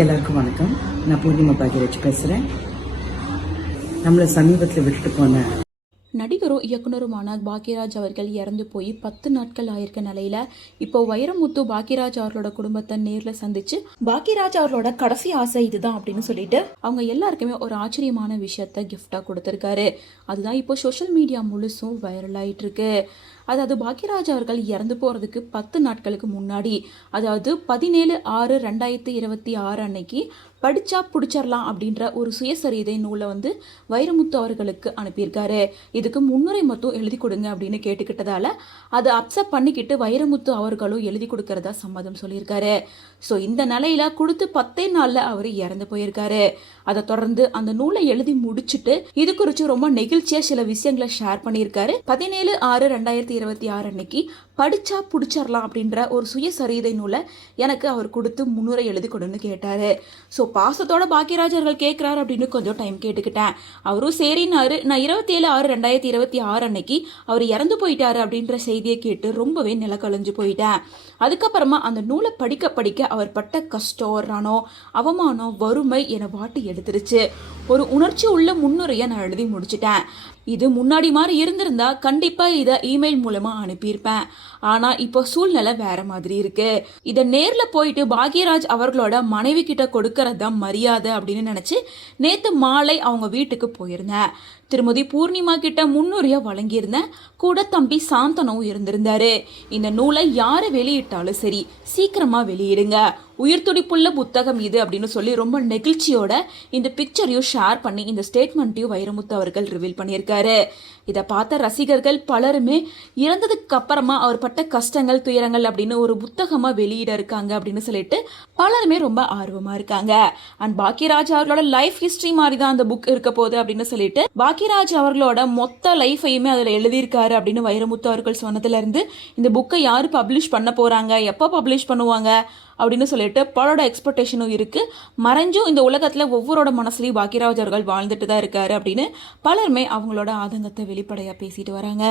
எல்லாருக்கும் வணக்கம். நான் பூர்ணிமா பாக்கியராஜ் பேசுகிறேன். நம்மளை சமீபத்தில் விட்டுட்டு போன நடிகரும் இயக்குனருமான பாக்யராஜ் அவர்கள் இறந்து போய் 10 நாட்கள் ஆயிருக்க நிலையில இப்போ வைரமுத்து பாக்யராஜ் அவர்களோட குடும்பத்தை நேரில் சந்திச்சு பாக்யராஜ் அவர்களோட கடைசி ஆசை இதுதான் அப்படின்னு சொல்லிட்டு அவங்க எல்லாருக்குமே ஒரு ஆச்சரியமான விஷயத்த கிஃப்டா கொடுத்துருக்காரு. அதுதான் இப்போ சோஷியல் மீடியா முழுசும் வைரல் ஆயிட்டு இருக்கு. அதாவது பாக்யராஜ் அவர்கள் இறந்து போகிறதுக்கு 10 நாட்களுக்கு முன்னாடி, அதாவது 17/6/2026 அன்னைக்கு படிச்சா பிடிச்சிடலாம் அப்படின்ற ஒரு சுயசரிதை நூலை வைரமுத்து அவர்களுக்கு அனுப்பியிருக்காரு. இதுக்கு முன்னுரை மட்டும் எழுதி கொடுங்க அப்படின்னு கேட்டுக்கிட்டதால அதை அப்செப்ட் பண்ணிக்கிட்டு வைரமுத்து அவர்களும் எழுதி கொடுக்கறதா சம்மதம் சொல்லியிருக்காரு. ஸோ இந்த நிலையில கொடுத்து 10 நாளில் அவர் இறந்து போயிருக்காரு. அதை தொடர்ந்து அந்த நூலை எழுதி முடிச்சுட்டு இது குறித்து ரொம்ப நெகிழ்ச்சியா சில விஷயங்களை ஷேர் பண்ணியிருக்காரு. 17/6/2026 அன்னைக்கு படிச்சா பிடிச்சிடலாம் அப்படின்ற ஒரு சுயசரிதை நூலை எனக்கு அவர் கொடுத்து முன்னுரை எழுதி கொடுன்னு கேட்டாரு. ஸோ பாசத்தோட பாக்யராஜ் அவர்கள் கேட்குறாரு அப்படின்னு கொஞ்சம் டைம் கேட்டுக்கிட்டேன். அவரும் சரின்னாரு. நான் 27/6/2026 அன்னைக்கு அவர் இறந்து போயிட்டாரு அப்படின்ற செய்தியை கேட்டு ரொம்பவே நிலக்கலைஞ்சு போயிட்டேன். அதுக்கப்புறமா அந்த நூலை படிக்க படிக்க அவர் பட்ட கஷ்டம், ரணம், அவமானம், வறுமை என வாட்டி எடுத்துருச்சு. ஒரு உணர்ச்சி உள்ள முன்னுரையை நான் எழுதி முடிச்சிட்டேன். இது முன்னாடி மாதிரி இருந்திருந்தா கண்டிப்பா இதை இமெயில் மூலமா அனுப்பியிருப்பேன். ஆனா இப்போ சூழ்நிலை வேற மாதிரி இருக்கு. இதை நேர்ல போயிட்டு பாக்யராஜ் அவர்களோட மனைவி கிட்ட கொடுக்கறது தான் மரியாதை அப்படின்னு நினைச்சு நேத்து மாலை அவங்க வீட்டுக்கு போயிருந்தேன். திருமதி பூர்ணிமா கிட்ட முன்னுரையை வழங்கியிருந்தேன். கூட தம்பி சாந்தனும் இருந்திருந்தாரு. இந்த நூலை யாரை வெளியிட்டாலும் சரி சீக்கிரமா வெளியிடுங்க, உயிர் துடிப்புள்ள புத்தகம் இது அப்படின்னு சொல்லி ரொம்ப நெகிழ்ச்சியோட இந்த பிக்சரையும் ஷேர் பண்ணி இந்த ஸ்டேட்மெண்ட்டையும் வைரமுத்து அவர்கள் ரிவீல் பண்ணியிருக்காரு. இதை பார்த்த ரசிகர்கள் பலருமே இறந்ததுக்கு அப்புறமா அவர் பட்ட கஷ்டங்கள், துயரங்கள் அப்படின்னு ஒரு புத்தகமா வெளியிட இருக்காங்க அப்படின்னு சொல்லிட்டு பலருமே ரொம்ப ஆர்வமா இருக்காங்க. அண்ட் பாக்யராஜ் அவர்களோட லைஃப் ஹிஸ்டரி மாதிரி தான் அந்த புக் இருக்க போகுது அப்படின்னு சொல்லிட்டு பாக்யராஜ் அவர்களோட மொத்த லைஃபையுமே அதில் எழுதியிருக்காரு அப்படின்னு வைரமுத்து அவர்கள் சொன்னதுல இருந்து இந்த புக்கை யாரு பப்ளிஷ் பண்ண போறாங்க, எப்போ பப்ளிஷ் பண்ணுவாங்க அப்படின்னு சொல்லிட்டு பலரோட எக்ஸ்பெக்டேஷனும் இருக்கு. மறைஞ்சும் இந்த உலகத்துல ஒவ்வொருட மனசுலயும் பாக்யராஜ் அவர்கள் வாழ்ந்துட்டு தான் இருக்காரு அப்படின்னு பலருமே அவங்களோட ஆதங்கத்தை வெளிப்படையா பேசிட்டு வராங்க.